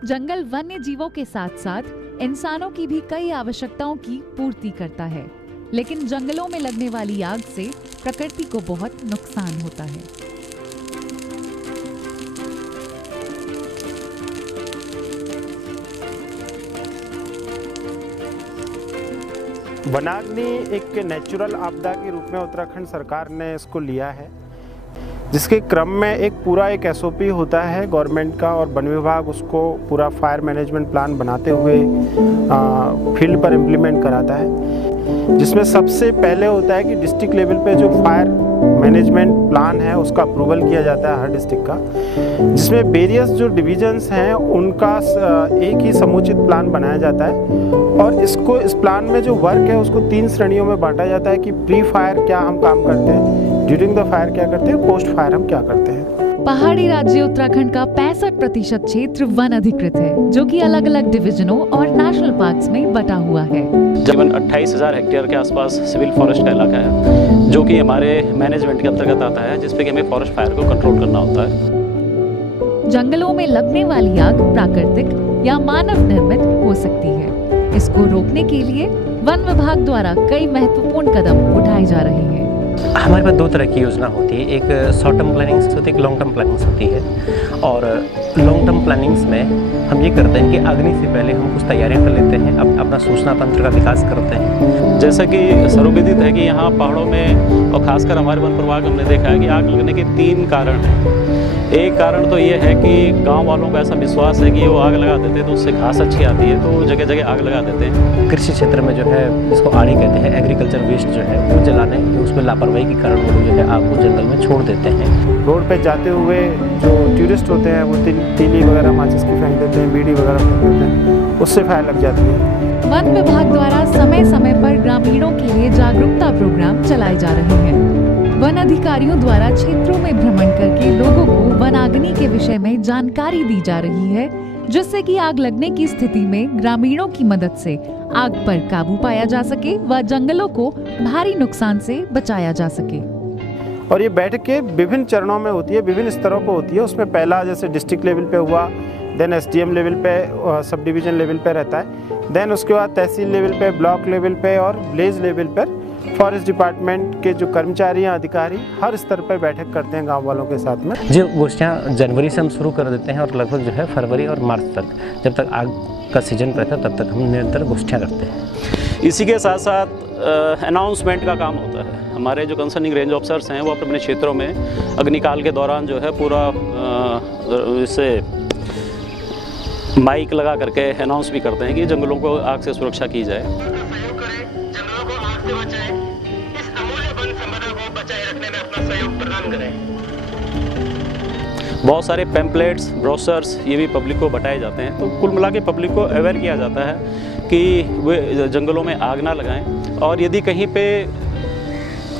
जंगल वन्य जीवों के साथ साथ इंसानों की भी कई आवश्यकताओं की पूर्ति करता है, लेकिन जंगलों में लगने वाली आग से प्रकृति को बहुत नुकसान होता है। वनाग्नि एक नेचुरल आपदा के रूप में उत्तराखंड सरकार ने इसको लिया है, जिसके क्रम में एक एसओपी होता है गवर्नमेंट का, और वन विभाग उसको पूरा फायर मैनेजमेंट प्लान बनाते हुए फील्ड पर इम्प्लीमेंट कराता है, जिसमें सबसे पहले होता है कि डिस्ट्रिक्ट लेवल पे जो फायर मैनेजमेंट प्लान है उसका अप्रूवल किया जाता है हर डिस्ट्रिक्ट का, जिसमें वेरियस जो डिविजन्स हैं उनका एक ही समुचित प्लान बनाया जाता है। और इस प्लान में जो वर्क है उसको 3 श्रेणियों में बांटा जाता है कि प्री फायर क्या हम काम करते हैं, ड्यूरिंग द फायर क्या करते हैं, पोस्ट फायर हम क्या करते हैं। पहाड़ी राज्य उत्तराखंड का 65% क्षेत्र वन अधिकृत है, जो कि अलग अलग डिविजनों और नेशनल पार्क्स में बटा हुआ है। तकरीबन 28,000 हेक्टेयर के आसपास सिविल फॉरेस्ट का इलाका है, जो कि हमारे मैनेजमेंट के अंतर्गत आता है, जिसपे कि हमें फॉरेस्ट फायर को कंट्रोल करना होता है। जंगलों में लगने वाली आग प्राकृतिक या मानव निर्मित हो सकती है। इसको रोकने के लिए वन विभाग द्वारा कई महत्वपूर्ण कदम उठाए जा रहे हैं। हमारे पास 2 तरह की योजना होती है, एक शॉर्ट टर्म प्लानिंग्स होती है, एक लॉन्ग टर्म प्लानिंग्स होती है। और लॉन्ग टर्म प्लानिंग्स में हम ये करते हैं कि अग्नि से पहले हम कुछ तैयारियां कर लेते हैं, अपना सूचना तंत्र का विकास करते हैं। जैसा कि सर्वविदित है कि यहाँ पहाड़ों में और खासकर हमारे वन प्रभाग हमने देखा है कि आग लगने के 3 कारण हैं। एक कारण तो ये है कि गांव वालों का ऐसा विश्वास है कि वो आग लगा देते हैं तो उससे घास अच्छी आती है, तो जगह जगह आग लगा देते हैं। कृषि क्षेत्र में जो है, जिसको आड़ी कहते हैं, एग्रीकल्चर वेस्ट जो है वो जलाने की उसमें लापरवाही के कारण वो लोग जो है आग को जंगल में छोड़ देते हैं। रोड पे जाते हुए जो टूरिस्ट होते हैं वो तीली वगैरह माचिस की फेंक देते हैं, बीड़ी वगैरह फेंक देते हैं, उससे फायर लग जाती है। वन विभाग द्वारा समय समय पर ग्रामीणों के लिए जागरूकता प्रोग्राम चलाए जा रहे हैं। वन अधिकारियों द्वारा क्षेत्रों में भ्रमण करके लोगों को वनाग्नि के विषय में जानकारी दी जा रही है, जिससे कि आग लगने की स्थिति में ग्रामीणों की मदद से आग पर काबू पाया जा सके व जंगलों को भारी नुकसान से बचाया जा सके। और ये बैठकें विभिन्न चरणों में होती है, विभिन्न स्तरों पर होती है। उसमें पहला जैसे डिस्ट्रिक्ट लेवल पे हुआ, देन एसडीएम लेवल पे, सब डिवीजन लेवल पे रहता है, देन उसके बाद तहसील लेवल पे, ब्लॉक लेवल पे और विलेज लेवल पर फॉरेस्ट डिपार्टमेंट के जो कर्मचारी या अधिकारी हर स्तर पर बैठक करते हैं गांव वालों के साथ में। जो गोष्ठियाँ जनवरी से हम शुरू कर देते हैं और लगभग जो है फरवरी और मार्च तक, जब तक आग का सीजन रहता है तब तक हम निरंतर गोष्ठियाँ करते हैं। इसी के साथ साथ अनाउंसमेंट का काम होता है। हमारे जो कंसर्निंग रेंज ऑफिसर्स हैं वो अपने क्षेत्रों में अग्निकाल के दौरान जो है पूरा इससे माइक लगा करके अनाउंस भी करते हैं कि जंगलों को आग से सुरक्षा की जाए। बहुत सारे पैम्पलेट्स, ब्रोशर्स ये भी पब्लिक को बताए जाते हैं, तो कुल मिला के पब्लिक को अवेयर किया जाता है कि वे जंगलों में आग ना लगाएं, और यदि कहीं पे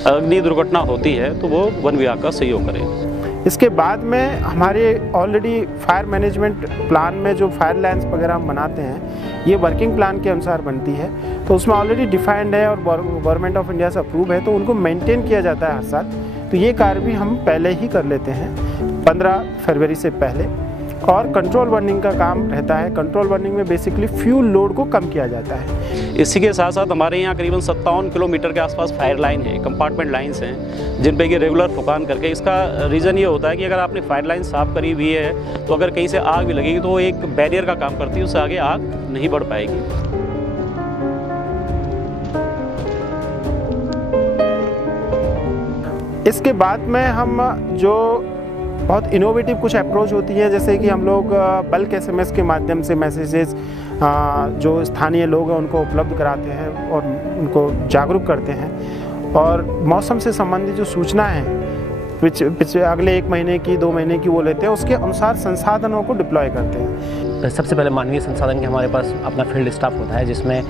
अग्नि दुर्घटना होती है तो वो वन विभाग का सहयोग करें। इसके बाद में हमारे ऑलरेडी फायर मैनेजमेंट प्लान में जो फायर लाइन्स वगैरह हम बनाते हैं, ये वर्किंग प्लान के अनुसार बनती है, तो उसमें ऑलरेडी डिफाइंड है और गवर्नमेंट ऑफ इंडिया से अप्रूव है, तो उनको मेंटेन किया जाता है हर साल। तो ये कार्य भी हम पहले ही कर लेते हैं 15 फरवरी से पहले। और कंट्रोल बर्निंग का काम रहता है। कंट्रोल बर्निंग में बेसिकली फ्यूल लोड को कम किया जाता है। इसी के साथ साथ हमारे यहाँ करीबन 57 किलोमीटर के आसपास फायर लाइन है, कंपार्टमेंट लाइन्स हैं, जिन पे कि रेगुलर फुकान करके, इसका रीज़न ये होता है कि अगर आपने फायर लाइन साफ़ करी हुई है तो अगर कहीं से आग भी लगेगी तो वो एक बैरियर का काम करती है, उससे आगे आग नहीं बढ़ पाएगी। इसके बाद में हम जो बहुत इनोवेटिव कुछ अप्रोच होती है, जैसे कि हम लोग बल्क एसएमएस के माध्यम से मैसेजेस जो स्थानीय लोग हैं उनको उपलब्ध कराते हैं और उनको जागरूक करते हैं। और मौसम से संबंधित जो सूचना है पिछले अगले 1 महीने की, 2 महीने की वो लेते हैं, उसके अनुसार संसाधनों को डिप्लॉय करते हैं। सबसे पहले मानवीय संसाधन के हमारे पास अपना फील्ड स्टाफ होता है, जिसमें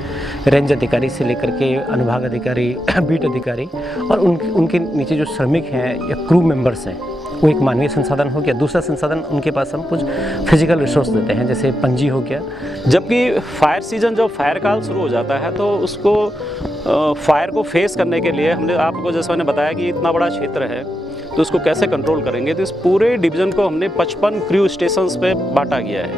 रेंज अधिकारी से लेकर के अनुभाग अधिकारी, बीट अधिकारी और उनके नीचे जो श्रमिक हैं या क्रू मेंबर्स हैं, वो एक मानवीय संसाधन हो गया। दूसरा संसाधन उनके पास हम कुछ फिजिकल रिसोर्स देते हैं, जैसे पंजी हो गया। जबकि फायर सीजन जब फायर काल शुरू हो जाता है तो उसको फायर को फेस करने के लिए हमने आपको, जैसा मैंने बताया कि इतना बड़ा क्षेत्र है, तो उसको कैसे कंट्रोल करेंगे। तो इस पूरे डिवीज़न को हमने 55 क्रू स्टेशंस पे बांटा गया है।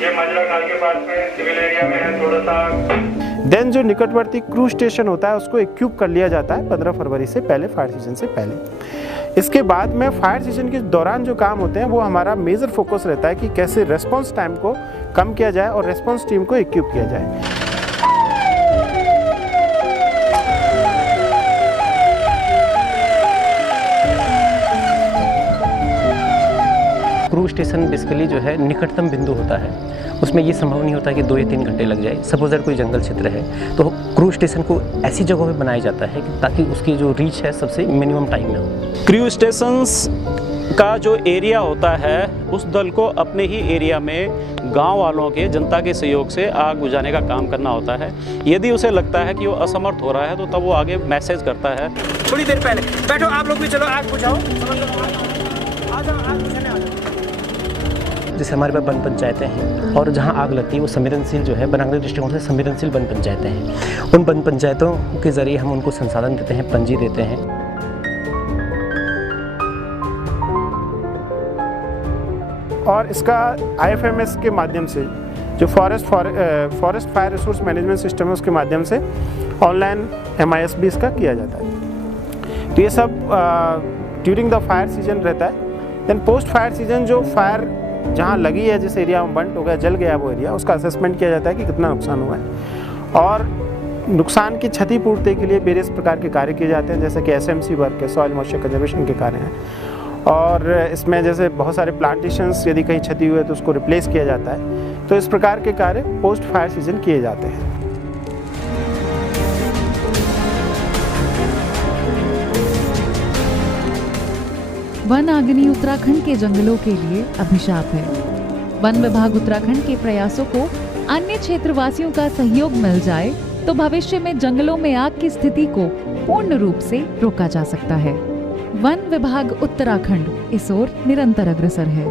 ये मजरा खाल के पास में सिविल एरिया में है थोड़ा सा। देन जो निकटवर्ती क्रूज स्टेशन होता है उसको इक्विप कर लिया जाता है 15 फरवरी से पहले, फायर सीजन से पहले। इसके बाद में फायर सीजन के दौरान जो काम होते हैं वो हमारा मेजर फोकस रहता है कि कैसे रेस्पॉन्स टाइम को कम किया जाए और रेस्पॉन्स टीम को इक्विप किया जाए। क्रू स्टेशन बेसिकली जो है निकटतम बिंदु होता है, उसमें ये संभव नहीं होता कि 2 या 3 घंटे लग जाए। सपोज दैट कोई जंगल क्षेत्र है तो क्रू स्टेशन को ऐसी जगहों पे बनाया जाता है कि ताकि उसकी जो रीच है सबसे मिनिमम टाइम में हो। क्रू स्टेशंस का जो एरिया होता है उस दल को अपने ही एरिया में गांव वालों के, जनता के सहयोग से आग बुझाने का काम करना होता है। यदि उसे लगता है कि वो असमर्थ हो रहा है तो तब वो आगे मैसेज करता है। थोड़ी देर पहले बैठो आप लोग भी, चलो आग बुझाओ, आ जाओ आग बुझाने आ जाओ। जैसे हमारे पास वन पंचायतें हैं और जहाँ आग लगती है वो संवेदनशील जो है बनागढ़ दृष्टिकोण से संवेदनशील वन पंचायतें हैं। उन वन पंचायतों के ज़रिए हम उनको संसाधन देते हैं, पंजी देते हैं। और इसका IFMS के माध्यम से जो forest fire resource management system है उसके माध्यम से ऑनलाइन MIS भी इसका किया जाता है। तो ये सब ड्यूरिंग द फायर सीजन रहता है। देन पोस्ट फायर सीजन जो फायर जहाँ लगी है, जिस एरिया में बंट हो गया, जल गया वो एरिया, उसका असेसमेंट किया जाता है कि कितना नुकसान हुआ है और नुकसान की क्षतिपूर्ति के लिए वेरियस प्रकार के कार्य किए जाते हैं, जैसे कि SMC वर्क है, सॉइल मॉइस्चर कंजर्वेशन के कार्य हैं। और इसमें जैसे बहुत सारे प्लांटेशंस यदि कहीं क्षति हुई है तो उसको रिप्लेस किया जाता है। तो इस प्रकार के कार्य पोस्ट फायर सीजन किए जाते हैं। वन अग्नि उत्तराखंड के जंगलों के लिए अभिशाप है। वन विभाग उत्तराखंड के प्रयासों को अन्य क्षेत्रवासियों का सहयोग मिल जाए तो भविष्य में जंगलों में आग की स्थिति को पूर्ण रूप से रोका जा सकता है। वन विभाग उत्तराखंड इस ओर निरंतर अग्रसर है।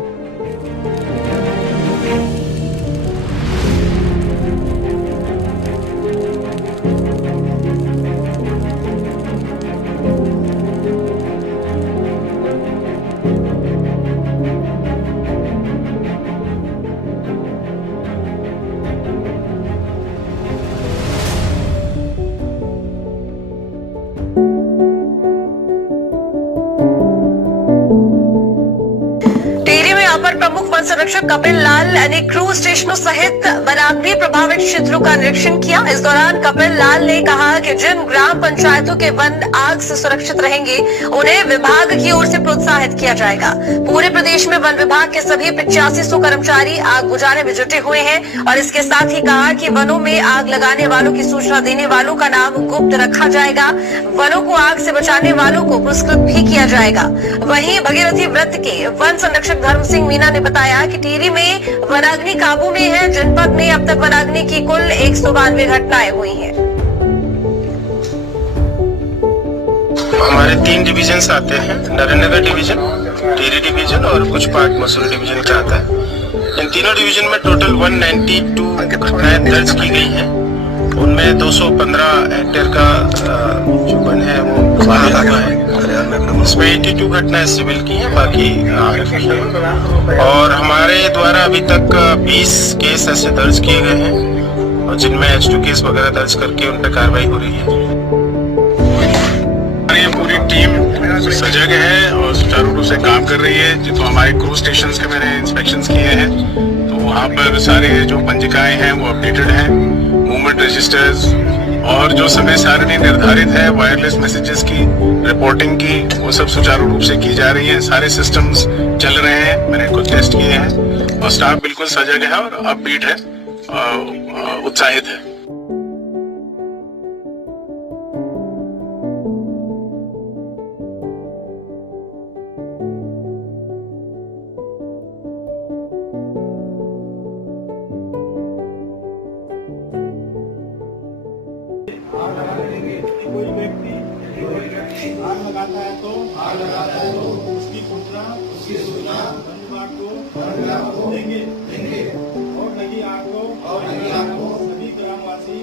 अपर प्रमुख वन संरक्षक कपिल लाल ने क्रू स्टेशनों सहित वनाग्नि प्रभावित क्षेत्रों का निरीक्षण किया। इस दौरान कपिल लाल ने कहा कि जिन ग्राम पंचायतों के वन आग से सुरक्षित रहेंगे उन्हें विभाग की ओर से प्रोत्साहित किया जाएगा। पूरे प्रदेश में वन विभाग के सभी 8500 कर्मचारी आग बुझाने में जुटे हुए हैं और इसके साथ ही कहा कि वनों में आग लगाने वालों की सूचना देने वालों का नाम गुप्त रखा जाएगा। वनों को आग से बचाने वालों को पुरस्कृत भी किया जाएगा। वहीं भगीरथी वृत्त के वन संरक्षक धर्म सिंह मीना ने बताया कि टिहरी में वनाग्नि काबू में है। जनपद में अब तक वनाग्नि की कुल 192 घटनाएं हुई हैं। हमारे 3 डिविजन आते हैं, नरेंद्रनगर डिवीजन, टिहरी डिवीजन और कुछ पार्ट मसूरी डिवीजन का आता है। इन तीनों डिवीजन में टोटल 192 घटनाएं दर्ज की गई हैं। उनमें 215 हेक्टेयर का जो वन है वो बाधित हुआ है। इसमें 82 घटनाएं सिविल की हैं, बाकी और हमारे द्वारा अभी तक 20 केस ऐसे दर्ज किए गए हैं और जिनमें H2 केस वगैरह दर्ज करके उन पर कार्रवाई हो रही है। हमारी पूरी टीम सजग है और सुचारू रूप से काम कर रही है। तो हमारे क्रू स्टेशन के मैंने इंस्पेक्शंस किए हैं तो वहाँ पर सारे जो पंजिकाएं हैं वो अपडेटेड हैं, मूवमेंट रजिस्टर्स और जो समय सारणी निर्धारित है वायरलेस मैसेजेस की रिपोर्टिंग की, वो सब सुचारू रूप से की जा रही है। सारे सिस्टम्स चल रहे हैं, मैंने कुछ टेस्ट किए हैं और स्टाफ बिल्कुल सजग है और अपबीट है, उत्साहित है। कोई व्यक्ति आग लगाता है तो उसकी सूचना विभाग को देंगे और लगी आग को सभी ग्रामवासी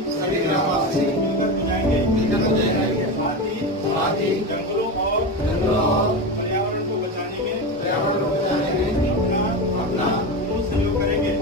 मिलकर बुझाएंगे। साथ ही जंगलों और पर्यावरण को बचाने में अपना सहयोग करेंगे।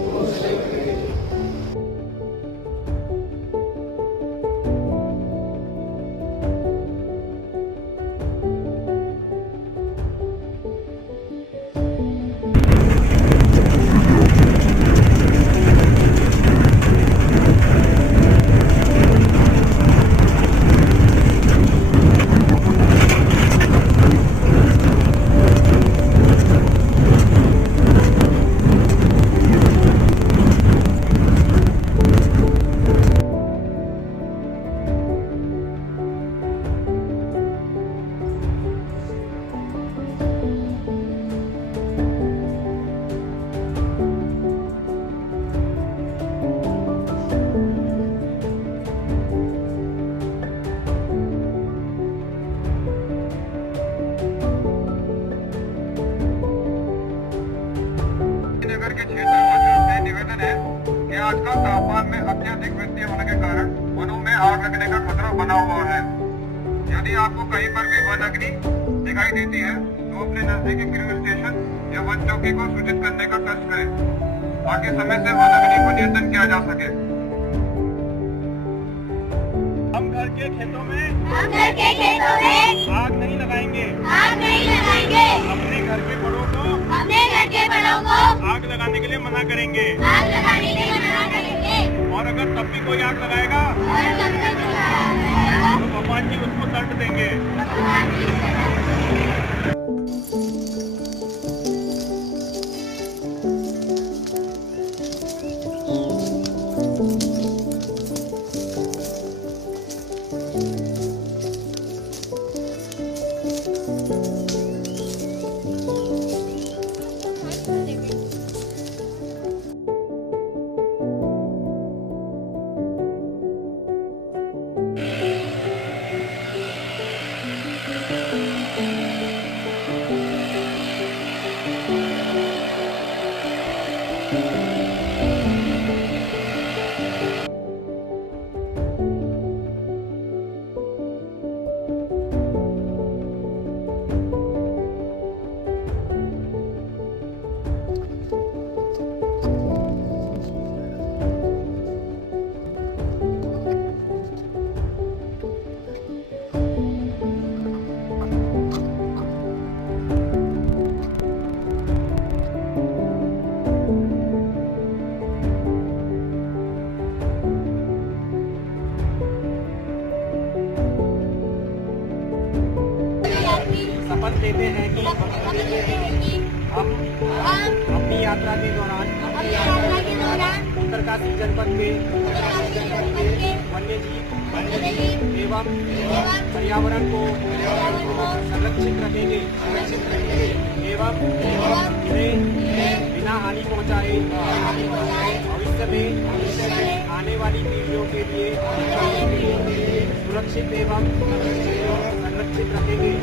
आजकल तापमान में अत्यधिक वृद्धि होने के कारण वनों में आग लगने का खतरा बना हुआ है। यदि आपको कहीं पर भी वन अग्नि दिखाई देती है तो अपने नजदीकी क्रू स्टेशन या वन चौकी को सूचित करने का कष्ट करें ताकि समय से वन अग्नि को नियंत्रण किया जा सके। हम घर के खेतों में आग नहीं लगाएंगे। अपने घर के बड़ों को आग लगाने के लिए मना करेंगे। और अगर तब भी कोई आग लगाएगा तो भगवान जी उसको दंड देंगे। शपथ लेते हैं कि हम अपनी यात्रा के दौरान उत्तरकाशी जनपद के वन्यजीव एवं पर्यावरण को संरक्षित रखेंगे एवं इन्हें बिना हानि पहुँचाए भविष्य में आने वाली पीढ़ियों के लिए सुरक्षित एवं संरक्षित रखेंगे।